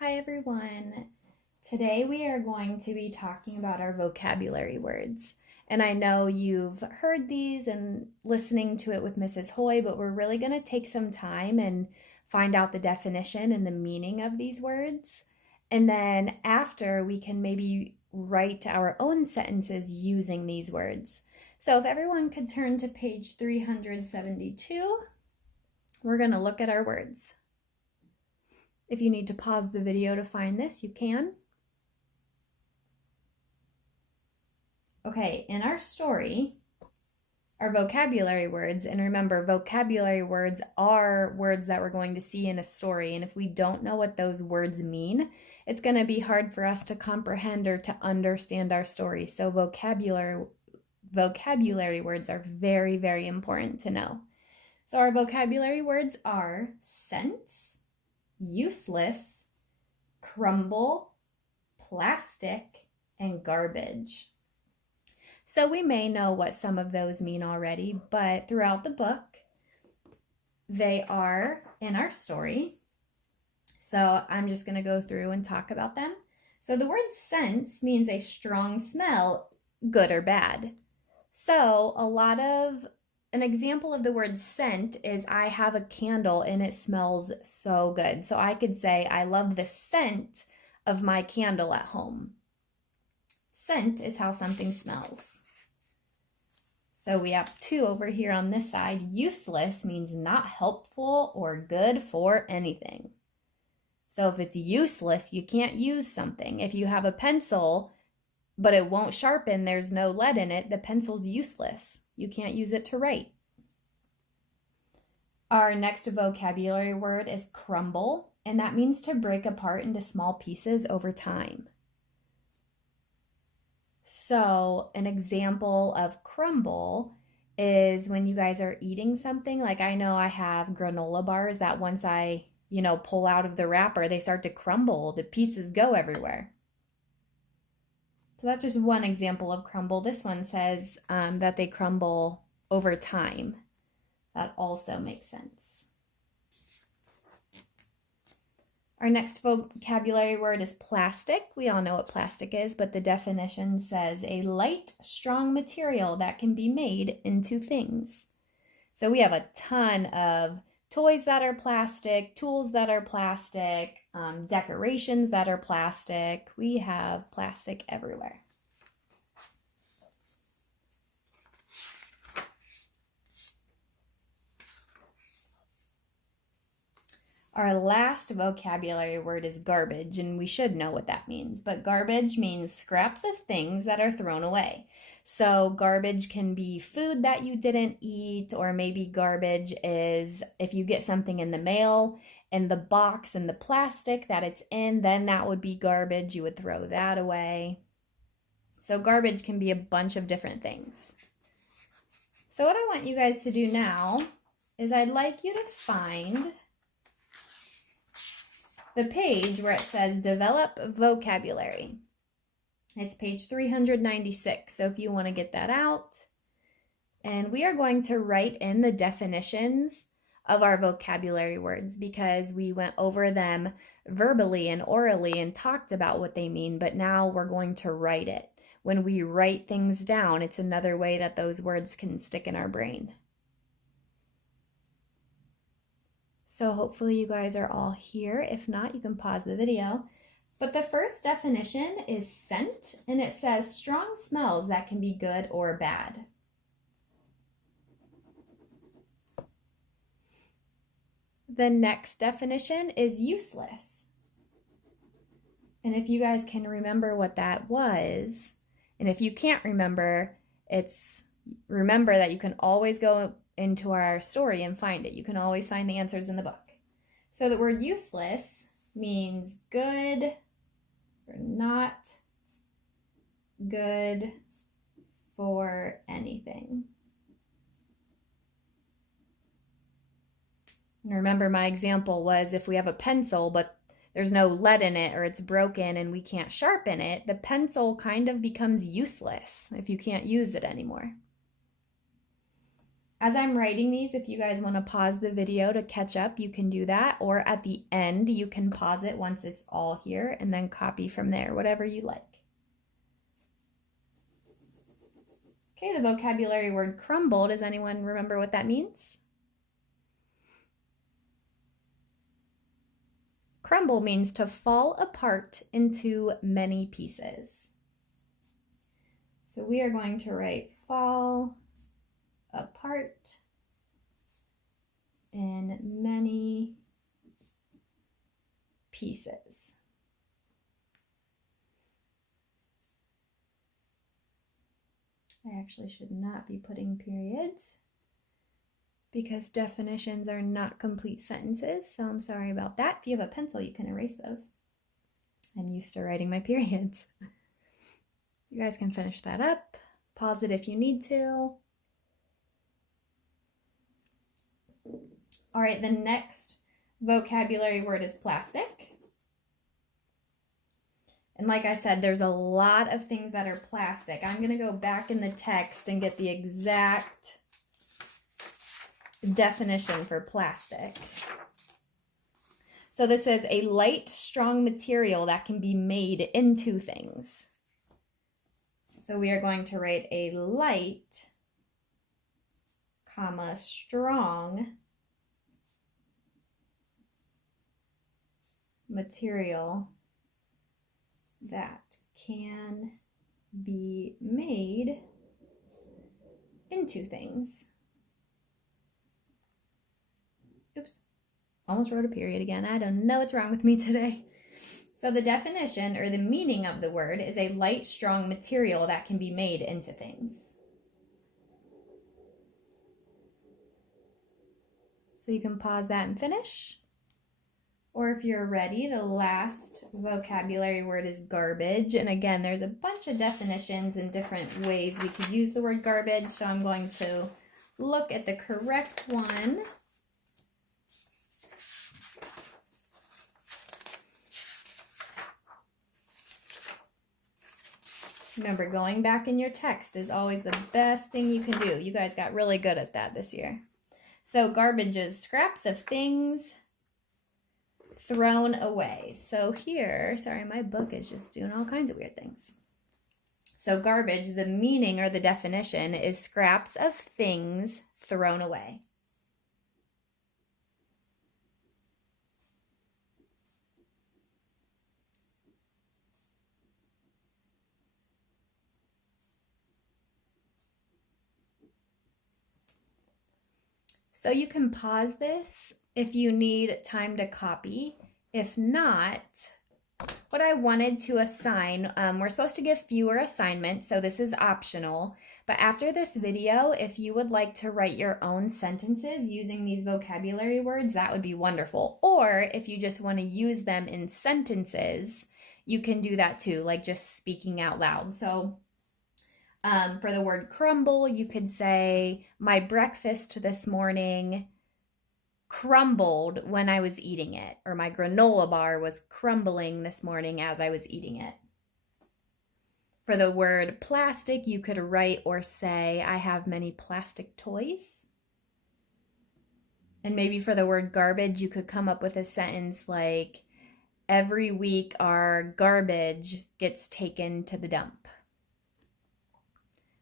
Hi everyone. Today we are going to be talking about our vocabulary words. And I know you've heard these and listening to it with Mrs. Hoy, but we're really going to take some time and find out the definition and the meaning of these words. And then after, we can maybe write our own sentences using these words. So if everyone could turn to page 372, we're going to look at our words. If you need to pause the video to find this, you can. Okay, in our story, our vocabulary words, and remember, vocabulary words are words that we're going to see in a story, and if we don't know what those words mean, it's going to be hard for us to comprehend or to understand our story. So vocabulary words are very, very important to know. So our vocabulary words are sense, useless, crumble, plastic, and garbage. So we may know what some of those mean already, but throughout the book, they are in our story. So I'm just going to go through and talk about them. So the word sense means a strong smell, good or bad. So an example of the word scent is I have a candle and it smells so good. So I could say, I love the scent of my candle at home. Scent is how something smells. So we have two over here on this side. Useless means not helpful or good for anything. So if it's useless, you can't use something. If you have a pencil, but it won't sharpen, there's no lead in it, the pencil's useless. You can't use it to write. Our next vocabulary word is crumble, and that means to break apart into small pieces over time. So an example of crumble is when you guys are eating something. Like I know I have granola bars that once I, pull out of the wrapper, they start to crumble. The pieces go everywhere. So that's just one example of crumble. This one says that they crumble over time. That also makes sense. Our next vocabulary word is plastic. We all know what plastic is, but the definition says a light, strong material that can be made into things. So we have a ton of toys that are plastic, tools that are plastic, decorations that are plastic. We have plastic everywhere. Our last vocabulary word is garbage, and we should know what that means. But garbage means scraps of things that are thrown away. So garbage can be food that you didn't eat, or maybe garbage is if you get something in the mail and the box and the plastic that it's in, then that would be garbage. You would throw that away. So garbage can be a bunch of different things. So what I want you guys to do now is I'd like you to find the page where it says develop vocabulary. It's page 396. So if you want to get that out, and we are going to write in the definitions of our vocabulary words because we went over them verbally and orally and talked about what they mean, but now we're going to write it. When we write things down, it's another way that those words can stick in our brain. So hopefully you guys are all here. If not, you can pause the video. But the first definition is scent, and it says strong smells that can be good or bad. The next definition is useless. And if you guys can remember what that was, and if you can't remember, remember that you can always go into our story and find it. You can always find the answers in the book. So the word useless means good or not good for anything. And remember, my example was if we have a pencil, but there's no lead in it or it's broken and we can't sharpen it, the pencil kind of becomes useless if you can't use it anymore. As I'm writing these, if you guys want to pause the video to catch up, you can do that. Or at the end, you can pause it once it's all here and then copy from there, whatever you like. Okay, the vocabulary word crumble. Does anyone remember what that means? Crumble means to fall apart into many pieces. So we are going to write fall apart in many pieces. I actually should not be putting periods because definitions are not complete sentences, so I'm sorry about that. If you have a pencil, you can erase those. I'm used to writing my periods. You guys can finish that up. Pause it if you need to. All right, the next vocabulary word is plastic. And like I said, there's a lot of things that are plastic. I'm going to go back in the text and get the exact definition for plastic. So this is a light, strong material that can be made into things. So we are going to write a light, comma, strong material that can be made into things. Oops, almost wrote a period again. I don't know what's wrong with me today. So the definition or the meaning of the word is a light, strong material that can be made into things. So you can pause that and finish. Or if you're ready, the last vocabulary word is garbage. And again, there's a bunch of definitions and different ways we could use the word garbage. So I'm going to look at the correct one. Remember, going back in your text is always the best thing you can do. You guys got really good at that this year. So garbage is scraps of things thrown away. So here, sorry, my book is just doing all kinds of weird things. So garbage, the meaning or the definition is scraps of things thrown away. So you can pause this if you need time to copy. If not, what I wanted to assign, we're supposed to give fewer assignments, so this is optional. But after this video, if you would like to write your own sentences using these vocabulary words, that would be wonderful. Or if you just want to use them in sentences, you can do that too, like just speaking out loud. So for the word crumble, you could say, my breakfast this morning crumbled when I was eating it, or my granola bar was crumbling this morning as I was eating it. For the word plastic, you could write or say, I have many plastic toys. And maybe for the word garbage, you could come up with a sentence like, every week our garbage gets taken to the dump.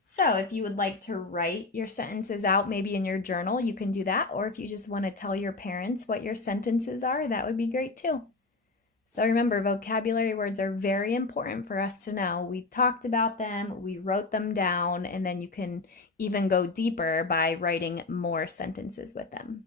So if you would like to write your sentences out maybe in your journal, you can do that. Or if you just want to tell your parents what your sentences are, that would be great too. So remember, vocabulary words are very important for us to know. We talked about them, we wrote them down, and then you can even go deeper by writing more sentences with them.